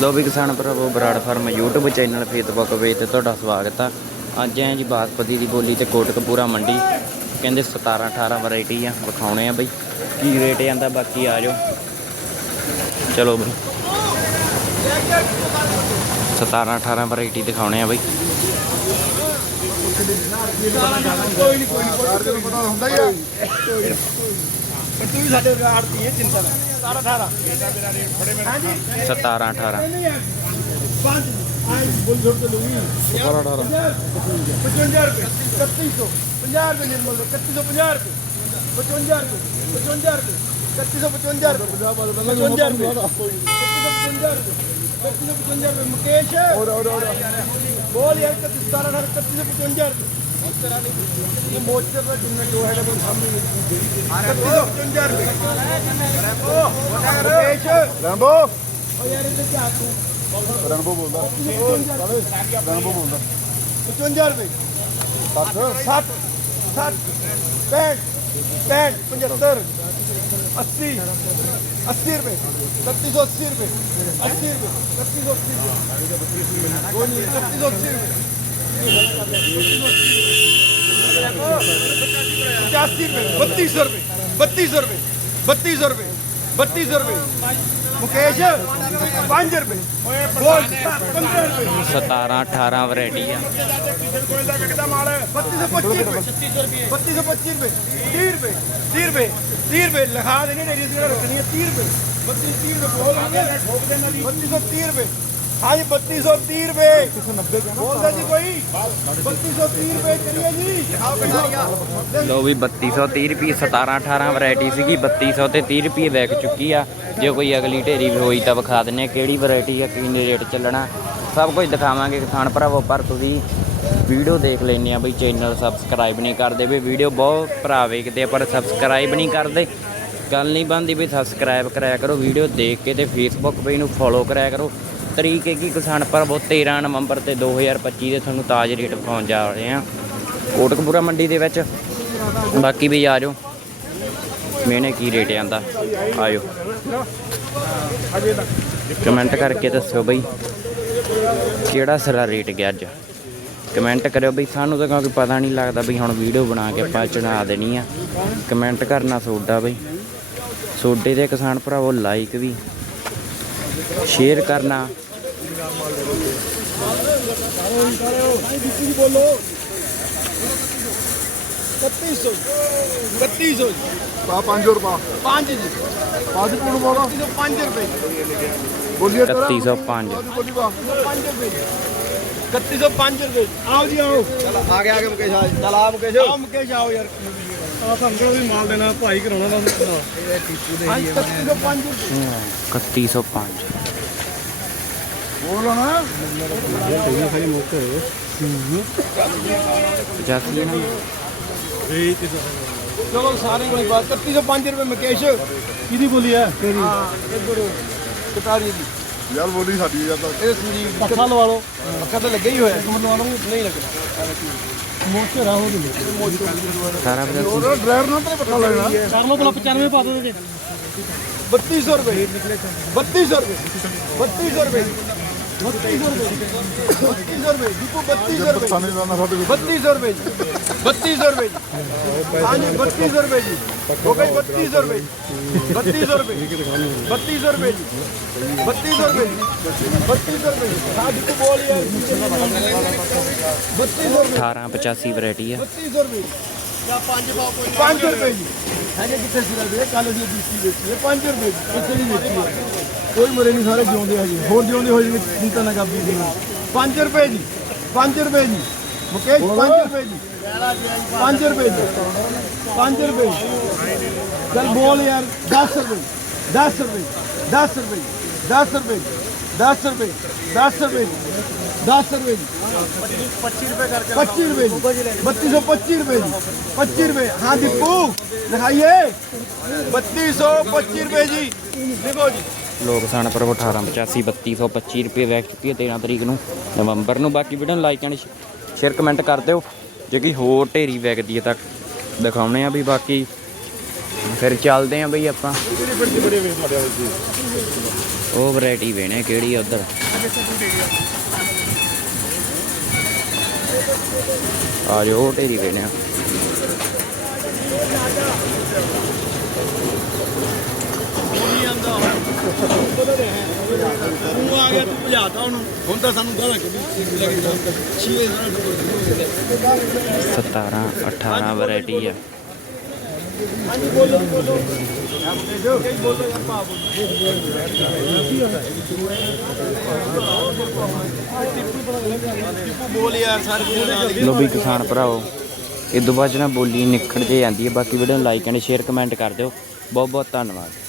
ਲੋ ਵੀ ਕਿਸਾਨ ਭਰਾਵੋ, Brar farm YouTube channel Facebook page ਤੇ ਤੁਹਾਡਾ ਸਵਾਗਤ ਆ। ਅੱਜ ਐ ਜੀ ਬਾਸਪਤੀ ਦੀ ਬੋਲੀ ਤੇ ਕੋਟਕਪੂਰਾ ਮੰਡੀ, ਕਹਿੰਦੇ 17 18 ਵੈਰਾਈਟੀ ਆ, ਵਿਖਾਉਣੇ ਆ ਬਈ, ਕੀ ਰੇਟ ਜਾਂਦਾ ਬਾਕੀ ਆ ਜਾਓ। ਚਲੋ ਬਈ। 17 18 ਵੈਰਾਈਟੀ ਦਿਖਾਉਣੇ ਆ ਬਈ। ਤੂੰ ਵੀ ਸਾਡੇ ਆੜਤੀ ਹੈ ਚਿੰਤਾ ਨਾ 18 18 ਹਾਂਜੀ। 17 18 ਪੰਜ। ਆਈ ਬੋਲ ਜੋੜ ਤੇ ਲੂਗੀ। 18 18 55 ਰੁਪਏ 3100 50 ਰੁਪਏ ਨਿਰਮਲ ਦੇ 3150 ਰੁਪਏ। 55 ਰੁਪਏ 55 ਰੁਪਏ 3155 ਰੁਪਏ। 55 ਰੁਪਏ 3155 ਰੁਪਏ। 3155 ਰੁਪਏ ਮੁਕੇਸ਼। ਹੋਰ ਹੋਰ ਹੋਰ। ਬੋਲ ਯਾਰ 17 18 3155 ਰੁਪਏ। ਇਹ ਮੋਚਰ ਦਾ ਜਿੰਨਾ ਜੋ ਹੈਗਾ ਤੁਹਾਨੂੰ ਸਾਹਮਣੇ 3155 ਰੁਪਏ। ਓ ਯਾਰ ਇਹ ਤੇ ਤੂੰ ਰਣਬੋ ਬੋਲਦਾ। ਰਣਬੋ ਬੋਲਦਾ। 55 ਰੁਪਏ। 60 60 60 65 65 75 80 80 ਰੁਪਏ। 3180 ਰੁਪਏ। 80 ਰੁਪਏ। 3180 ਰੁਪਏ। ਕੋਈ ਨਹੀਂ। 3180 ਰੁਪਏ। 85 ਰੁਪਏ 3200 ਰੁਪਏ 3200 ਰੁਪਏ 3200 ਰੁਪਏ 3200 ਰੁਪਏ ਮੁਕੇਸ਼ 5 ਰੁਪਏ ਬੋਲ 15 ਰੁਪਏ 17 18 ਵੈਰਾਈਟੀ ਆ 3225 ਰੁਪਏ 3225 ਰੁਪਏ 30 ਰੁਪਏ 30 ਰੁਪਏ 30 ਰੁਪਏ ਲਿਖਾ ਦੇਣੀ ਡੇਰੀ ਸੀ ਰੱਖਣੀ ਹੈ 30 ਰੁਪਏ 32 30 ਰੁਪਏ ਬੋਲ ਆਗੇ ਠੋਕ ਦੇਣਾ ਦੀ 3230 ਰੁਪਏ ਹਾਂਜੀ 3230 ਰੁਪਏ। 190 ਬੋਲਦਾ ਜੀ ਕੋਈ? 3230 ਰੁਪਏ ਚਲਿਏ ਜੀ। ਲਿਖਾਓ ਪੈਸਾ ਲੋ ਵੀ 3230 ਰੁਪਏ 17 18 ਵੈਰਾਈਟੀ ਸੀਗੀ 3200 ਤੇ 30 ਰੁਪਏ ਵਿਕ ਚੁੱਕੀ ਆ। ਜੇ ਕੋਈ ਅਗਲੀ ਢੇਰੀ ਵੀ ਹੋਈ ਤਾਂ ਵਿਖਾ ਦਿੰਨੇ ਆ ਕਿਹੜੀ ਵੈਰਾਈਟੀ ਆ, ਕਿੰਨੇ ਰੇਟ ਚੱਲਣਾ। ਸਭ ਕੁਝ ਦਿਖਾਵਾਂਗੇ ਕਿਸਾਨ ਭਰਾਵੋ, ਪਰ ਤੁਸੀਂ ਵੀਡੀਓ ਦੇਖ ਲੈਣੀ ਆ ਬਈ, ਚੈਨਲ ਸਬਸਕ੍ਰਾਈਬ ਨਹੀਂ ਕਰਦੇ ਵੀ ਵੀਡੀਓ ਬਹੁਤ ਭਰਾ ਵੇਖਦੇ ਆ, ਪਰ ਸਬਸਕ੍ਰਾਈਬ ਨਹੀਂ ਕਰਦੇ। ਗੱਲ ਨਹੀਂ ਬਣਦੀ ਵੀ ਸਬਸਕ੍ਰਾਈਬ ਕਰਾਇਆ ਕਰੋ, ਵੀਡੀਓ ਦੇਖ ਕੇ ਤੇ ਫੇਸਬੁੱਕ ਪੇਜ ਨੂੰ ਫੋਲੋ ਕਰਾਇਆ ਕਰੋ। ਤਰੀਕ ਹੈ ਕਿ ਕਿਸਾਨ ਭਰਾਵੋ 13 ਨਵੰਬਰ ਤੇ 2025 ਦੇ ਤੁਹਾਨੂੰ ਤਾਜ਼ ਰੇਟ ਪਹੁੰਚ ਜਾ ਰਹੇ ਆ ਕੋਟਕਪੂਰਾ ਮੰਡੀ ਦੇ ਵਿੱਚ। ਬਾਕੀ ਵੀ ਆ ਜਾਓ। ਮੈਨੇ ਕੀ ਰੇਟ ਆਂਦਾ ਆਇਓ। ਕਮੈਂਟ ਕਰਕੇ ਦੱਸਿਓ ਬਈ, ਕਿਹੜਾ ਸਿਰਾ ਰੇਟ ਗਿਆ ਅੱਜ? ਕਮੈਂਟ ਕਰਿਓ ਬਈ, ਸਾਨੂੰ ਤਾਂ ਕਿਉਂਕਿ ਪਤਾ ਨਹੀਂ ਲੱਗਦਾ ਬਈ ਹੁਣ ਵੀਡੀਓ ਬਣਾ ਕੇ ਆਪਾਂ ਚੜਾ ਦੇਣੀ ਆ। ਕਮੈਂਟ ਕਰਨਾ ਸੋਡਾ ਬਈ। ਸੋਡੇ ਦੇ ਕਿਸਾਨ ਭਰਾਵੋ ਲਾਈਕ ਵੀ। ਸ਼ੇਅਰ ਕਰਨਾ ਜੀ ਬੋਲੋ 3200 3200 ਪਾ 5 ਰੁਪਾ 5 ਜੀ ਪਾਜ ਕੋਣ ਬੋਲਾ 5 ਰੁਪਏ ਬੋਲੀਏ ਤੇਰਾ 3105 ਬੋਲੀ ਬਾ 5 ਰੁਪਏ 3105 ਰੁਪਏ ਆਓ ਜੀ ਆਓ ਆ ਗਿਆ ਆ ਚਲ ਆ ਮੁਕੇਸ਼ ਆਓ ਮੁਕੇਸ਼ ਆਓ ਯਾਰ ਆ ਤੁਹਾਨੂੰ ਵੀ ਮਾਲ ਦੇਣਾ ਭਾਈ ਕਰਾਉਣਾ ਦਾ ਹਾਂਜੀ 3105 ਰੁਪਏ 3105 ਬੋਲ ਨਾ। ਜਾਸੀ ਨਾ। ਚਲੋ ਸਾਰੇ ਕੋਲ ਬਾਤ 3105 ਰੁਪਏ ਮੁਕੇਸ਼। ਕਿਹਦੀ ਬੋਲੀ ਹੈ? ਤੇਰੀ ਹਾਂ ਇੱਧਰ ਕਟਾਰੀ ਦੀ। ਯਾਰ ਬੋਲੀ ਸਾਡੀ ਯਾਰ ਤਾਂ। ਇਹ ਸੰਜੀਵ ਪੱਖਾ ਲਵਾ ਲਓ। ਪੱਕਾ ਤਾਂ ਲੱਗਿਆ ਹੀ ਹੋਇਆ। ਲਵਾ ਲਓ ਨਹੀਂ ਲੱਗਣਾ ਮੋਚੇ ਰਾਹੋ ਦੇ ਸਾਰਾ ਬਜਾ ਉਹ ਡਰਾਈਵਰ ਨਾਲ ਤਾਂ ਪੱਖਾ ਲੈਣਾ। ਕਰ ਲਓ ਭਲਾ 95 ਪਾ ਦੋ ਤੇ 3200 ਰੁਪਏ। 3200 ਰੁਪਏ। 3200 ਰੁਪਏ 3200 ਰੁਪਏ। 3200 ਰੁਪਏ ਜੀ 3200 ਰੁਪਏ ਜੀ ਹਾਂਜੀ 3200 ਰੁਪਏ ਜੀ ਹੋ ਗਈ 3200 ਰੁਪਏ 3200 ਰੁਪਏ 3200 ਰੁਪਏ ਜੀ 3200 ਰੁਪਏ ਜੀ 3200 ਰੁਪਏ ਹਾਂ ਦੀਪੂ ਬੋਲ ਯਾਰ 3200 ਰੁਪਏ 1885 ਵੈਰਾਈਟੀ ਆ 3200 ਰੁਪਏ ਜਾਂ 5 ਪਾਓ ਕੋਈ 5 ਰੁਪਏ ਜੀ ਹੈਗੇ ਕਿੱਥੇ ਸਿਰਾ ਦੇ ਕੱਲ ਬੀਸੀ ਵੇਚੀ ਹੈ 5 ਰੁਪਏ ਦੀ ਕਿੱਥੇ ਨਹੀਂ ਵੇਚੀ ਹੈ ਕੋਈ ਮਰੇ ਨਹੀਂ ਸਾਰੇ ਜਿਉਂਦੇ ਹਜੇ ਹੋਰ ਜਿਉਂਦੇ ਹੋਏ ਵਿੱਚ ਚਿੰਤਾ ਨਾ ਕਰਦੀ ਜੀ 5 ਰੁਪਏ ਜੀ 5 ਰੁਪਏ ਜੀ ਮੁਕੇਸ਼ 5 ਰੁਪਏ ਜੀ 5 ਰੁਪਏ ਜੀ 5 ਰੁਪਏ ਚਲ ਬੋਲ ਯਾਰ 10 ਰੁਪਏ 10 ਰੁਪਏ 10 ਰੁਪਏ 10 ਰੁਪਏ 10 ਰੁਪਏ 10 ਰੁਪਏ 10 ਰੁਪਏ ਜੀ 25 ਰੁਪਏ ਕਰਕੇ 25 ਰੁਪਏ ਜੀ 3225 ਰੁਪਏ ਜੀ 25 ਰੁਪਏ ਹਾਂ ਦੀਪੂ ਲਿਖਾਈਏ 3225 ਰੁਪਏ ਜੀ ਲਿਖੋ ਜੀ ਲੋਕ ਸਣ ਪਰ 1885 3225 ਰੁਪਏ ਵੈਕ ਚੁੱਕੀ ਹੈ 13 ਤਰੀਕ ਨੂੰ ਨਵੰਬਰ ਨੂੰ ਬਾਕੀ ਵੀਡੀਓ ਨੂੰ ਲਾਈਕ ਐਂਡ ਸ਼ੇਅਰ ਕਮੈਂਟ ਕਰ ਦਿਓ ਜੇ ਕੋਈ ਹੋਰ ਢੇਰੀ ਵੈਕਦੀ ਹੈ ਤਾਂ ਦਿਖਾਉਣੇ ਆ ਵੀ ਬਾਕੀ ਫਿਰ ਚੱਲਦੇ ਆ ਬਈ ਆਪਾਂ ਉਹ ਵੈਰਾਈਟੀ ਵੇਣੇ ਕਿਹੜੀ ਉਧਰ ਆ ਜੋ ਉਹ ਢੇਰੀ ਵੇਣੇ ਤੂੰ ਆ ਗਿਆ ਤੂੰ ਭਜਾਤਾ ਉਹਨੂੰ ਹੁਣ ਤਾਂ ਸਾਨੂੰ ਗਾਲਾਂ ਕੱਢੀ ਲੈ 17 18 ਵੈਰਾਈਟੀ ਆ। ਬੋਲ ਯਾਰ ਸਾਰੇ ਲੋ ਵੀ ਕਿਸਾਨ ਭਰਾਓ, ਇਹ ਤੋਂ ਬਾਅਦ ਨਾ ਬੋਲੀ ਨਿਖੜ ਜੇ ਜਾਂਦੀ ਹੈ, ਬਾਕੀ ਵੀਡੀਓ ਨੂੰ ਲਾਈਕ ਐਂਡ ਸ਼ੇਅਰ ਕਮੈਂਟ ਕਰ ਦਿਓ। ਬਹੁਤ ਬਹੁਤ ਧੰਨਵਾਦ।